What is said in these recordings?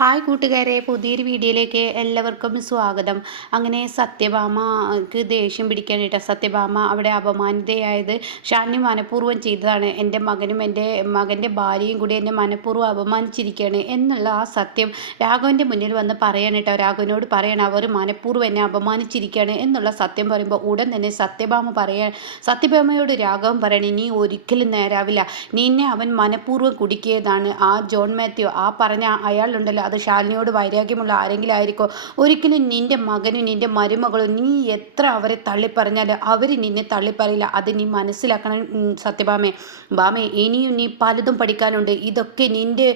Hi കൂട്ടുകാരെ. പുതിയൊരു വീഡിയോയിലേക്ക് എല്ലാവർക്കും സ്വാഗതം. അങ്ങനെ സത്യഭാമക്ക് ദേഷ്യം പിടിക്കാനായിട്ട് സത്യഭാമ അവിടെ അപമാനിതയായത്. ഷാനി മനഃപൂർവം ചെയ്തതാണ്. എന്റെ മകനും എന്റെ മകന്റെ ഭാര്യയും കൂടി എന്നെ മനഃപൂർവം അപമാനിച്ചിരിക്കുകയാണ് എന്നുള്ള ആ സത്യം രാഘവന്റെ മുന്നിൽ വന്ന് പറയാനിട്ടോ രാഘവനോട് പറയണം. അവർ മനഃപൂർവം എന്നെ അപമാനിച്ചിരിക്കുകയാണ് എന്നുള്ള സത്യം പറയുമ്പോൾ ഉടൻ തന്നെ സത്യഭാമ പറയാൻ സത്യഭാമയോട് രാഘവൻ പറയണം നീ ഒരിക്കലും നേരാവില്ല. നിന്നെ അവൻ മനഃപൂർവം കുടുക്കിയതാണ്. ആ ജോൺ മാത്യു ആ പറഞ്ഞ അയാളുണ്ടല്ലോ അത് ശാലിനിയോട് വൈരാഗ്യമുള്ള ആരെങ്കിലും ആയിരിക്കോ? ഒരിക്കലും നിന്റെ മകനും നിന്റെ മരുമകളും നീ എത്ര അവരെ തള്ളിപ്പറഞ്ഞാൽ അവർ നിന്നെ തള്ളിപ്പറയില്ല. അത് നീ മനസ്സിലാക്കണം സത്യഭാമേ. ഭാമേ ഇനിയും നീ പലതും പഠിക്കാനുണ്ട്. ഇതൊക്കെ നിന്റെ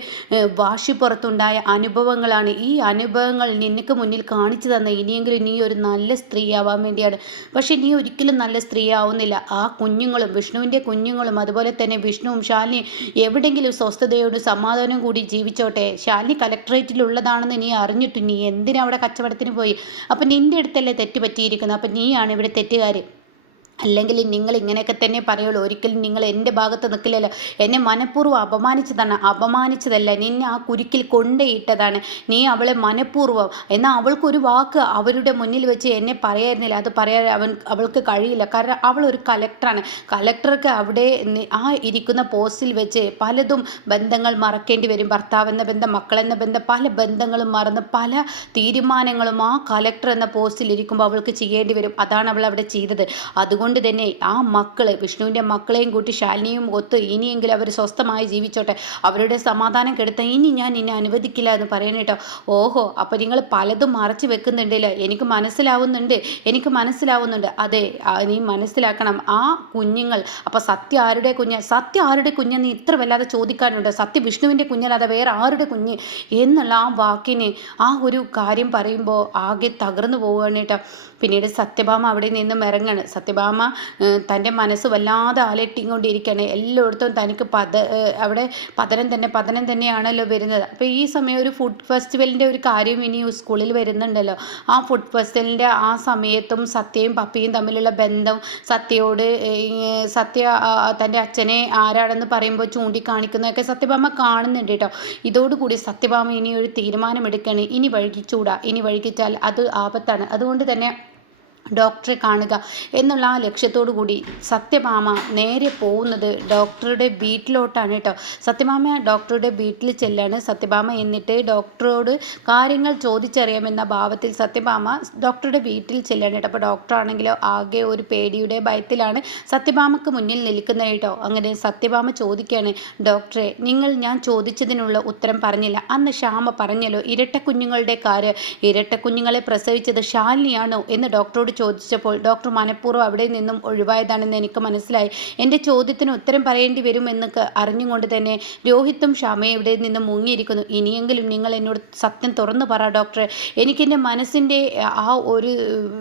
വാശിപ്പുറത്തുണ്ടായ അനുഭവങ്ങളാണ്. ഈ അനുഭവങ്ങൾ നിനക്ക് മുന്നിൽ കാണിച്ചു തന്ന ഇനിയെങ്കിലും നീ ഒരു നല്ല സ്ത്രീ ആവാൻ വേണ്ടിയാണ്. പക്ഷേ നീ ഒരിക്കലും നല്ല സ്ത്രീ ആവുന്നില്ല ആ കുഞ്ഞുങ്ങളും വിഷ്ണുവിന്റെ കുഞ്ഞുങ്ങളും അതുപോലെ തന്നെ വിഷ്ണുവും ശാലിനി എവിടെയെങ്കിലും സ്വസ്ഥതയോടും സമാധാനവും കൂടി ജീവിച്ചോട്ടെ. ശാലിനി കലക്ടർ റേറ്റിലുള്ളതാണെന്ന് നീ അറിഞ്ഞിട്ട് നീ എന്തിനാ അവിടെ കച്ചവടത്തിന് പോയി? അപ്പം നിന്റെ അടുത്തല്ലേ തെറ്റ് പറ്റിയിരിക്കുന്നത്. അപ്പം നീയാണ് ഇവിടെ തെറ്റുകാർ അല്ലെങ്കിൽ നിങ്ങൾ ഇങ്ങനെയൊക്കെ തന്നെ പറയുള്ളൂ. ഒരിക്കലും നിങ്ങൾ എന്റെ ഭാഗത്ത് നിൽക്കില്ലല്ലോ. എന്നെ മനഃപൂർവം അപമാനിച്ചതാണ്. അപമാനിച്ചതല്ല. നിന്നെ ആ കുരുക്കിൽ കൊണ്ടേയിട്ടതാണ്. നീ അവളെ മനഃപൂർവം എന്നാൽ അവൾക്കൊരു വാക്ക് അവരുടെ മുന്നിൽ വെച്ച് എന്നെ പറയായിരുന്നില്ല. അത് പറയാൻ അവൻ അവൾക്ക് കഴിയില്ല. കാരണം അവൾ ഒരു കലക്ടറാണ്. കലക്ടർക്ക് അവിടെ ആ ഇരിക്കുന്ന പോസ്റ്റിൽ വെച്ച് പലതും ബന്ധങ്ങൾ മറക്കേണ്ടി വരും. ഭർത്താവ് എന്ന ബന്ധം മക്കളെന്ന ബന്ധം പല ബന്ധങ്ങളും മറന്ന് പല തീരുമാനങ്ങളും ആ കലക്ടർ എന്ന പോസ്റ്റിൽ ഇരിക്കുമ്പോൾ അവൾക്ക് ചെയ്യേണ്ടി വരും. അതാണ് അവൾ അവിടെ ചെയ്തത്. അതുകൊണ്ട് അതുകൊണ്ട് തന്നെ ആ മക്കൾ വിഷ്ണുവിന്റെ മക്കളെയും കൂട്ടി ശാലിനിയും ഒത്ത് ഇനിയെങ്കിലും അവർ സ്വസ്ഥമായി ജീവിച്ചോട്ടെ. അവരുടെ സമാധാനം കെടുത്ത ഇനി ഞാൻ നിന്നെ അനുവദിക്കില്ല എന്ന് പറയണേട്ടോ ഓഹോ അപ്പോൾ നിങ്ങൾ പലതും മറച്ചു വെക്കുന്നുണ്ടല്ലോ. എനിക്ക് മനസ്സിലാവുന്നുണ്ട്. എനിക്ക് മനസ്സിലാവുന്നുണ്ട്. അതെ നീ മനസ്സിലാക്കണം. ആ കുഞ്ഞുങ്ങൾ അപ്പോൾ സത്യ ആരുടെ കുഞ്ഞ്? സത്യ ആരുടെ കുഞ്ഞെന്ന് ഇത്ര വല്ലാതെ ചോദിക്കാനുണ്ട്. സത്യ വിഷ്ണുവിന്റെ കുഞ്ഞല്ലാതെ വേറെ ആരുടെ കുഞ്ഞ്? എന്നുള്ള ആ വാക്കിന് ആ ഒരു കാര്യം പറയുമ്പോൾ ആകെ തകർന്നു പോവുകയാണ് കേട്ടോ പിന്നീട് സത്യഭാമ അവിടെ നിന്നും ഇറങ്ങാണ്. സത്യഭാമ തന്റെ മനസ്സ് വല്ലാതെ ആലട്ടിക്കൊണ്ടിരിക്കുകയാണ്. എല്ലായിടത്തും തനിക്ക് പത അവിടെ പതനം തന്നെ പതനം തന്നെയാണല്ലോ വരുന്നത്. അപ്പോൾ ഈ സമയം ഒരു ഫുഡ് ഫെസ്റ്റിവലിന്റെ ഒരു കാര്യം ഇനി സ്കൂളിൽ വരുന്നുണ്ടല്ലോ. ആ ഫുഡ് ഫെസ്റ്റിവലിന്റെ ആ സമയത്തും സത്യയും പപ്പിയും തമ്മിലുള്ള ബന്ധം സത്യയോട് സത്യ തന്റെ അച്ഛനെ ആരാണെന്ന് പറയുമ്പോൾ ചൂണ്ടിക്കാണിക്കുന്നതൊക്കെ സത്യഭാമ കാണുന്നുണ്ട് കേട്ടോ. ഇതോടുകൂടി സത്യഭാമ ഇനി ഒരു തീരുമാനമെടുക്കുകയാണ്. ഇനി വഴുകിച്ചൂടാ ഇനി വഴുകിച്ചാൽ അത് ആപത്താണ്. അതുകൊണ്ട് തന്നെ ഡോക്ടറെ കാണുക എന്നുള്ള ആ ലക്ഷ്യത്തോടു കൂടി സത്യഭാമ നേരെ പോകുന്നത് ഡോക്ടറുടെ വീട്ടിലോട്ടാണ് കേട്ടോ. സത്യഭാമ ഡോക്ടറുടെ വീട്ടിൽ ചെല്ലാണ്. സത്യഭാമ എന്നിട്ട് ഡോക്ടറോട് കാര്യങ്ങൾ ചോദിച്ചറിയാമെന്ന ഭാവത്തിൽ സത്യഭാമ ഡോക്ടറുടെ വീട്ടിൽ ചെല്ലാണ് കേട്ടോ. അപ്പോൾ ഡോക്ടറാണെങ്കിലോ ആകെ ഒരു പേടിയുടെ ഭയത്തിലാണ് സത്യഭാമക്ക് മുന്നിൽ നിൽക്കുന്നത് കേട്ടോ. അങ്ങനെ സത്യഭാമ ചോദിക്കുകയാണ് ഡോക്ടറെ നിങ്ങൾ ഞാൻ ചോദിച്ചതിനുള്ള ഉത്തരം പറഞ്ഞില്ല. അന്ന് ശ്യാമ പറഞ്ഞല്ലോ ഇരട്ട കുഞ്ഞുങ്ങളുടെ കാര്യം. ഇരട്ട കുഞ്ഞുങ്ങളെ പ്രസവിച്ചത് ശാലിനിയാണോ? എന്ന് ഡോക്ടറോട് ചോദിച്ചപ്പോൾ ഡോക്ടർ മനഃപൂർവം അവിടെ നിന്നും ഒഴിവായതാണെന്ന് എനിക്ക് മനസ്സിലായി. എന്റെ ചോദ്യത്തിന് ഉത്തരം പറയേണ്ടി വരുമെന്നൊക്കെ അറിഞ്ഞുകൊണ്ട് തന്നെ രോഹിത്തും ഷാമയും ഇവിടെ നിന്നും മുങ്ങിയിരിക്കുന്നു. ഇനിയെങ്കിലും നിങ്ങൾ എന്നോട് സത്യം തുറന്നു പറ ഡോക്ടറെ. എനിക്കെന്റെ മനസ്സിന്റെ ആ ഒരു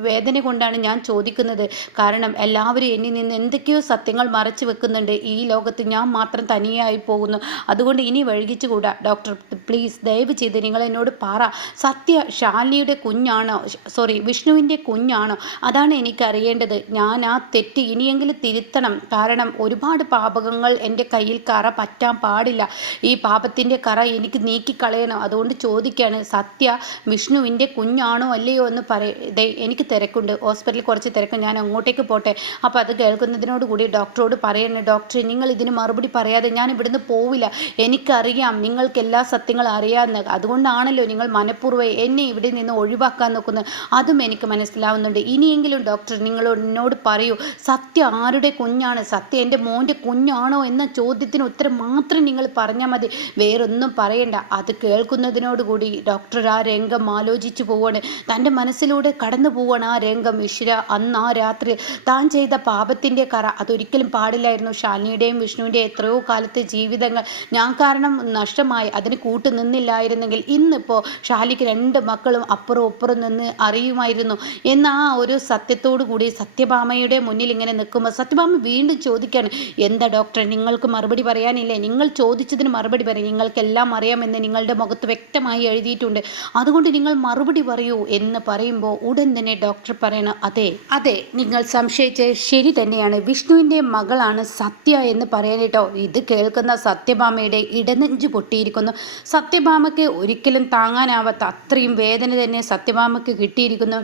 വേദന കൊണ്ടാണ് ഞാൻ ചോദിക്കുന്നത്. കാരണം എല്ലാവരും എന്നിൽ നിന്ന് എന്തൊക്കെയോ സത്യങ്ങൾ മറച്ചു വെക്കുന്നുണ്ട്. ഈ ലോകത്ത് ഞാൻ മാത്രം തനിയായി പോകുന്നു. അതുകൊണ്ട് ഇനി വഴുകിച്ചുകൂടാ ഡോക്ടർ പ്ലീസ് ദയവ് ചെയ്ത് നിങ്ങൾ എന്നോട് പറ. സത്യ ശാലിനിയുടെ കുഞ്ഞാണോ? സോറി വിഷ്ണുവിന്റെ കുഞ്ഞാണോ? അതാണ് എനിക്കറിയേണ്ടത്. ഞാൻ ആ തെറ്റ് ഇനിയെങ്കിലും തിരുത്തണം. കാരണം ഒരുപാട് പാപകങ്ങൾ എന്റെ കയ്യിൽ കറ പറ്റാൻ പാടില്ല. ഈ പാപത്തിന്റെ കറ എനിക്ക് നീക്കിക്കളയണം. അതുകൊണ്ട് ചോദിക്കുകയാണ് സത്യ വിഷ്ണുവിന്റെ കുഞ്ഞാണോ അല്ലയോ? എന്ന് പറയേ എനിക്ക് തിരക്കുണ്ട്. ഹോസ്പിറ്റലിൽ കുറച്ച് തിരക്കും. ഞാൻ അങ്ങോട്ടേക്ക് പോട്ടെ. അപ്പോൾ അത് കേൾക്കുന്നതിനോട് കൂടി ഡോക്ടറോട് പറയണേ ഡോക്ടർ നിങ്ങൾ ഇതിന് മറുപടി പറയാതെ ഞാൻ ഇവിടുന്ന് പോവില്ല. എനിക്കറിയാം നിങ്ങൾക്ക് എല്ലാ സത്യങ്ങളും അറിയാമെന്ന്. അതുകൊണ്ടാണല്ലോ നിങ്ങൾ മനഃപൂർവം എന്നെ ഇവിടെ നിന്ന് ഒഴിവാക്കാൻ നോക്കുന്നത്. അതും എനിക്ക് മനസ്സിലാവുന്നുണ്ട്. ഇനിയെങ്കിലും ഡോക്ടർ നിങ്ങൾ എന്നോട് പറയൂ സത്യ ആരുടെ കുഞ്ഞാണ് സത്യ എന്റെ മോന്റെ കുഞ്ഞാണോ എന്ന ചോദ്യത്തിന് ഉത്തരം മാത്രം നിങ്ങൾ പറഞ്ഞാൽ മതി. വേറൊന്നും പറയണ്ട. അത് കേൾക്കുന്നതിനോടുകൂടി ഡോക്ടർ ആ രംഗം ആലോചിച്ചു പോവാണ്. തന്റെ മനസ്സിലൂടെ കടന്നു പോവാണ് ആ രംഗം. ഈശ്വര അന്ന് ആ രാത്രി താൻ ചെയ്ത പാപത്തിന്റെ കറ അതൊരിക്കലും പാടില്ലായിരുന്നു. ശാലിനിയുടെയും വിഷ്ണുവിന്റെയും എത്രയോ കാലത്തെ ജീവിതങ്ങൾ ഞാൻ കാരണം നഷ്ടമായി. അതിന് കൂട്ടു നിന്നില്ലായിരുന്നെങ്കിൽ ഇന്നിപ്പോൾ ഷാലിക്ക് രണ്ട് മക്കളും അപ്പുറം അപ്പുറം നിന്ന് അറിയുമായിരുന്നു. എന്ന ആ ഒരു സത്യത്തോടു കൂടി സത്യഭാമയുടെ മുന്നിൽ ഇങ്ങനെ നിൽക്കുമ്പോൾ സത്യഭാമ വീണ്ടും ചോദിക്കുകയാണ് എന്താ ഡോക്ടറെ നിങ്ങൾക്ക് മറുപടി പറയാനില്ലേ? നിങ്ങൾ ചോദിച്ചതിന് മറുപടി പറയും. നിങ്ങൾക്കെല്ലാം അറിയാമെന്ന് നിങ്ങളുടെ മുഖത്ത് വ്യക്തമായി എഴുതിയിട്ടുണ്ട്. അതുകൊണ്ട് നിങ്ങൾ മറുപടി പറയൂ എന്ന് പറയുമ്പോൾ ഉടൻ തന്നെ ഡോക്ടർ പറയണം അതെ അതെ നിങ്ങൾ സംശയിച്ച് ശരി തന്നെയാണ്. വിഷ്ണുവിന്റെ മകളാണ് സത്യ എന്ന് പറയാനിട്ടോ? ഇത് കേൾക്കുന്ന സത്യഭാമയുടെ ഇടനെഞ്ച് പൊട്ടിയിരിക്കുന്നു. സത്യഭാമയ്ക്ക് ഒരിക്കലും താങ്ങാനാവാത്ത അത്രയും വേദന തന്നെ സത്യഭാമയ്ക്ക് കിട്ടിയിരിക്കുന്നു.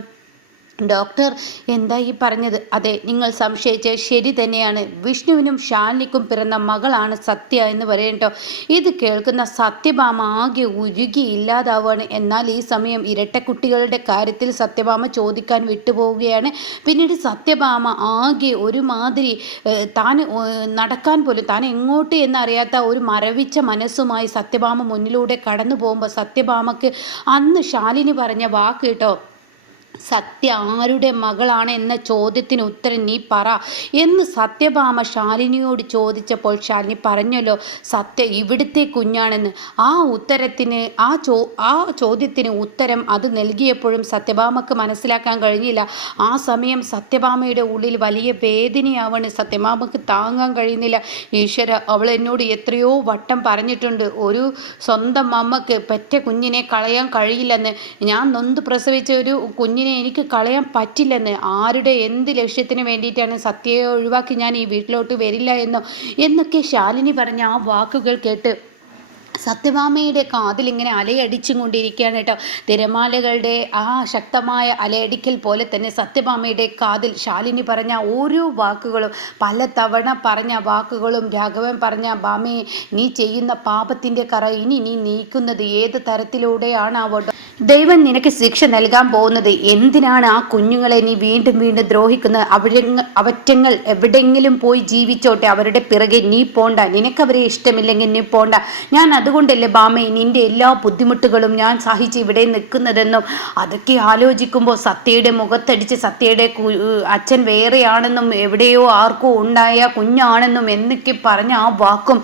ഡോക്ടർ എന്താ ഈ പറഞ്ഞത്? അതെ നിങ്ങൾ സംശയിച്ച ശരി തന്നെയാണ്. വിഷ്ണുവിനും ഷാലിനിക്കും പിറന്ന മകളാണ് സത്യ എന്ന് പറയട്ടോ ഇത് കേൾക്കുന്ന സത്യഭാമ ആകെ ഉരുകി ഇല്ലാതാവുകയാണ്. എന്നാൽ ഈ സമയം ഇരട്ടക്കുട്ടികളുടെ കാര്യത്തിൽ സത്യഭാമ ചോദിക്കാൻ വിട്ടുപോവുകയാണ്. പിന്നീട് സത്യഭാമ ആകെ ഒരുമാതിരി താൻ നടക്കാൻ പോലും താൻ എങ്ങോട്ട് എന്നറിയാത്ത ഒരു മരവിച്ച മനസ്സുമായി സത്യഭാമ മുന്നിലൂടെ കടന്നു പോകുമ്പോൾ സത്യഭാമക്ക് അന്ന് ശാലിനി പറഞ്ഞ വാക്ക് കേട്ടോ സത്യ ആരുടെ മകളാണ് എന്ന ചോദ്യത്തിന് ഉത്തരം നീ പറ. എന്ന് സത്യഭാമ ശാലിനിയോട് ചോദിച്ചപ്പോൾ ശാലിനി പറഞ്ഞല്ലോ സത്യ ഇവിടുത്തെ കുഞ്ഞാണെന്ന്. ആ ഉത്തരത്തിന് ആ ചോ ആ ചോദ്യത്തിന് ഉത്തരം അത് നൽകിയപ്പോഴും സത്യഭാമക്ക് മനസ്സിലാക്കാൻ കഴിഞ്ഞില്ല. ആ സമയം സത്യഭാമയുടെ ഉള്ളിൽ വലിയ വേദനയാവാണ് സത്യഭാമക്ക് താങ്ങാൻ കഴിയുന്നില്ല. ഈശ്വര അവൾ എന്നോട് എത്രയോ വട്ടം പറഞ്ഞിട്ടുണ്ട് ഒരു സ്വന്തം അമ്മയ്ക്ക് പെറ്റ കുഞ്ഞിനെ കളയാൻ കഴിയില്ലെന്ന്. ഞാൻ നൊന്ത് പ്രസവിച്ച ഒരു കുഞ്ഞിനെ എനിക്ക് കളയാൻ പറ്റില്ലെന്ന് ആരുടെ എന്ത് ലക്ഷ്യത്തിന് വേണ്ടിയിട്ടാണ് സത്യയെ ഒഴിവാക്കി ഞാൻ ഈ വീട്ടിലോട്ട് വരില്ല എന്നോ? എന്നൊക്കെ ശാലിനി പറഞ്ഞ ആ വാക്കുകൾ കേട്ട് സത്യഭാമയുടെ കാതിൽ ഇങ്ങനെ അലയടിച്ചും കൊണ്ടിരിക്കുകയാണ് കേട്ടോ. തിരമാലകളുടെ ആ ശക്തമായ അലയടിക്കൽ പോലെ തന്നെ സത്യഭാമയുടെ കാതിൽ ശാലിനി പറഞ്ഞ ഓരോ വാക്കുകളും പല തവണ പറഞ്ഞ വാക്കുകളും രാഘവൻ പറഞ്ഞ ഭാമയെ നീ ചെയ്യുന്ന പാപത്തിന്റെ കറ ഇനി നീ നീക്കുന്നത് ഏത് തരത്തിലൂടെയാണ് ആവട്ടെ ദൈവം നിനക്ക് ശിക്ഷ നൽകാൻ പോകുന്നത് എന്തിനാണ്? ആ കുഞ്ഞുങ്ങളെ നീ വീണ്ടും വീണ്ടും ദ്രോഹിക്കുന്നത് അവിടെ അവറ്റങ്ങൾ എവിടെയെങ്കിലും പോയി ജീവിച്ചോട്ടെ. അവരുടെ പിറകെ നീ പോണ്ട. നിനക്കവരെ ഇഷ്ടമില്ലെങ്കിൽ നീ പോണ്ട. ഞാൻ അതുകൊണ്ടല്ലേ ബാമേ നിന്റെ എല്ലാ ബുദ്ധിമുട്ടുകളും ഞാൻ സഹിച്ച് ഇവിടെ നിൽക്കുന്നതെന്നും അതൊക്കെ ആലോചിക്കുമ്പോൾ സത്യയുടെ മുഖത്തടിച്ച് സത്യയുടെ അച്ഛൻ വേറെയാണെന്നും എവിടെയോ ആർക്കോ ഉണ്ടായ കുഞ്ഞാണെന്നും എന്നൊക്കെ പറഞ്ഞ ആ വാക്കും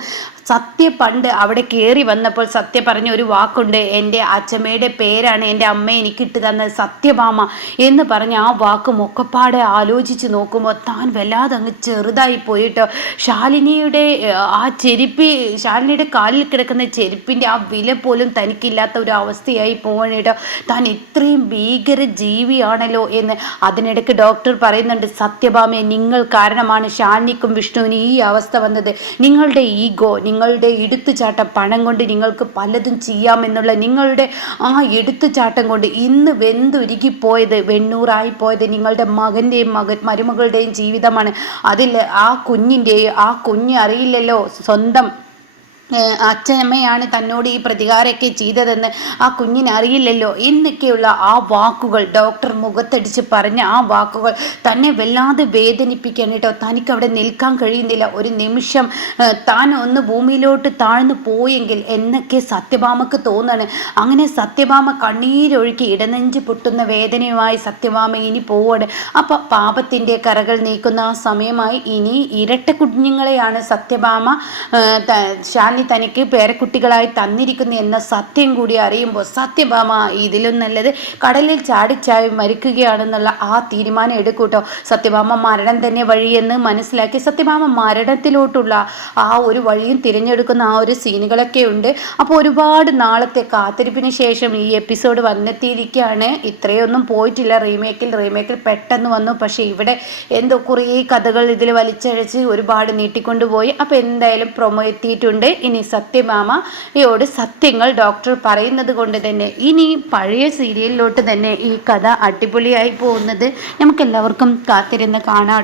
സത്യ പണ്ട് അവിടെ കയറി വന്നപ്പോൾ സത്യ പറഞ്ഞ ഒരു വാക്കുണ്ട് എന്റെ അച്ഛമ്മയുടെ പേരാണ് എന്റെ അമ്മ എനിക്ക് ഇട്ട് തന്നത് സത്യഭാമ എന്ന് പറഞ്ഞ് ആ വാക്ക് മൊക്കപ്പാടെ ആലോചിച്ച് നോക്കുമ്പോൾ താൻ വല്ലാതെ അങ്ങ് ചെറുതായി പോയിട്ട് ശാലിനിയുടെ ആ ചെരുപ്പി ശാലിനിയുടെ കാലിൽ കിടക്കുന്ന ചെരുപ്പിന്റെ ആ വില പോലും തനിക്കില്ലാത്ത ഒരു അവസ്ഥയായി പോകാനായിട്ട് താൻ ഇത്രയും ഭീകര ജീവിയാണല്ലോ എന്ന് അതിനിടയ്ക്ക് ഡോക്ടർ പറയുന്നുണ്ട് സത്യഭാമയെ നിങ്ങൾ കാരണമാണ് ശാലിനിക്കും വിഷ്ണുവിനും ഈ അവസ്ഥ വന്നത്. നിങ്ങളുടെ ഈഗോ നിങ്ങളുടെ എടുത്തുചാട്ട പണം കൊണ്ട് നിങ്ങൾക്ക് പലതും ചെയ്യാമെന്നുള്ള നിങ്ങളുടെ ആ എടുത്തുചാട്ടം കൊണ്ട് ഇന്ന് വെന്തുരുകിപ്പോയത് വെണ്ണൂറായി പോയത് നിങ്ങളുടെ മകന്റെയും മകൻ മരുമകളുടെയും ജീവിതമാണ്. അതിൽ ആ കുഞ്ഞിന്റെയും ആ കുഞ്ഞ് അറിയില്ലല്ലോ സ്വന്തം അച്ഛനമ്മയാണ് തന്നോട് ഈ പ്രതികാരമൊക്കെ ചെയ്തതെന്ന് ആ കുഞ്ഞിന് അറിയില്ലല്ലോ എന്നൊക്കെയുള്ള ആ വാക്കുകൾ ഡോക്ടർ മുഖത്തടിച്ച് പറഞ്ഞ ആ വാക്കുകൾ തന്നെ വല്ലാതെ വേദനിപ്പിക്കാൻ കേട്ടോ. തനിക്ക് അവിടെ നിൽക്കാൻ കഴിയുന്നില്ല. ഒരു നിമിഷം താൻ ഒന്ന് ഭൂമിയിലോട്ട് താഴ്ന്നു പോയെങ്കിൽ എന്നൊക്കെ സത്യഭാമക്ക് തോന്നാണ്. അങ്ങനെ സത്യഭാമ കണ്ണീരൊഴുക്കി ഇടനെഞ്ച് പൊട്ടുന്ന വേദനയുമായി സത്യഭാമ ഇനി പോവാണ്. അപ്പം പാപത്തിന്റെ കറകൾ നീക്കുന്ന ആ സമയമായി ഇനി ഇരട്ട കുഞ്ഞുങ്ങളെയാണ് സത്യഭാമ ശാൻ റാണി തനിക്ക് പേരക്കുട്ടികളായി തന്നിരിക്കുന്നു എന്ന സത്യം കൂടി അറിയുമ്പോൾ സത്യഭാമ ഇതിലും നല്ലത് കടലിൽ ചാടിച്ചായി മരിക്കുകയാണെന്നുള്ള ആ തീരുമാനം എടുക്കൂട്ടോ. സത്യഭാമ മരണം തന്നെ വഴിയെന്ന് മനസ്സിലാക്കി സത്യഭാമ മരണത്തിലോട്ടുള്ള ആ ഒരു വഴിയും തിരഞ്ഞെടുക്കുന്ന ആ ഒരു സീനുകളൊക്കെ ഉണ്ട്. അപ്പോൾ ഒരുപാട് നാളത്തെ കാത്തിരിപ്പിന് ശേഷം ഈ എപ്പിസോഡ് വന്നെത്തിയിരിക്കുകയാണ്. ഇത്രയൊന്നും പോയിട്ടില്ല. റീമേക്കിൽ റീമേക്കിൽ പെട്ടെന്ന് വന്നു. പക്ഷേ ഇവിടെ എന്തോ കുറേ കഥകൾ ഇതിൽ വലിച്ചഴച്ച് ഒരുപാട് നീട്ടിക്കൊണ്ടുപോയി. അപ്പോൾ എന്തായാലും പ്രൊമോ എത്തിയിട്ടുണ്ട്. ഇനി സത്യഭാമയോട് സത്യങ്ങൾ ഡോക്ടർ പറയുന്നത് കൊണ്ട് തന്നെ. ഇനി പഴയ സീരിയലിലോട്ട് തന്നെ ഈ കഥ അടിപൊളിയായി പോകുന്നത് നമുക്കെല്ലാവർക്കും കാത്തിരുന്ന് കാണാം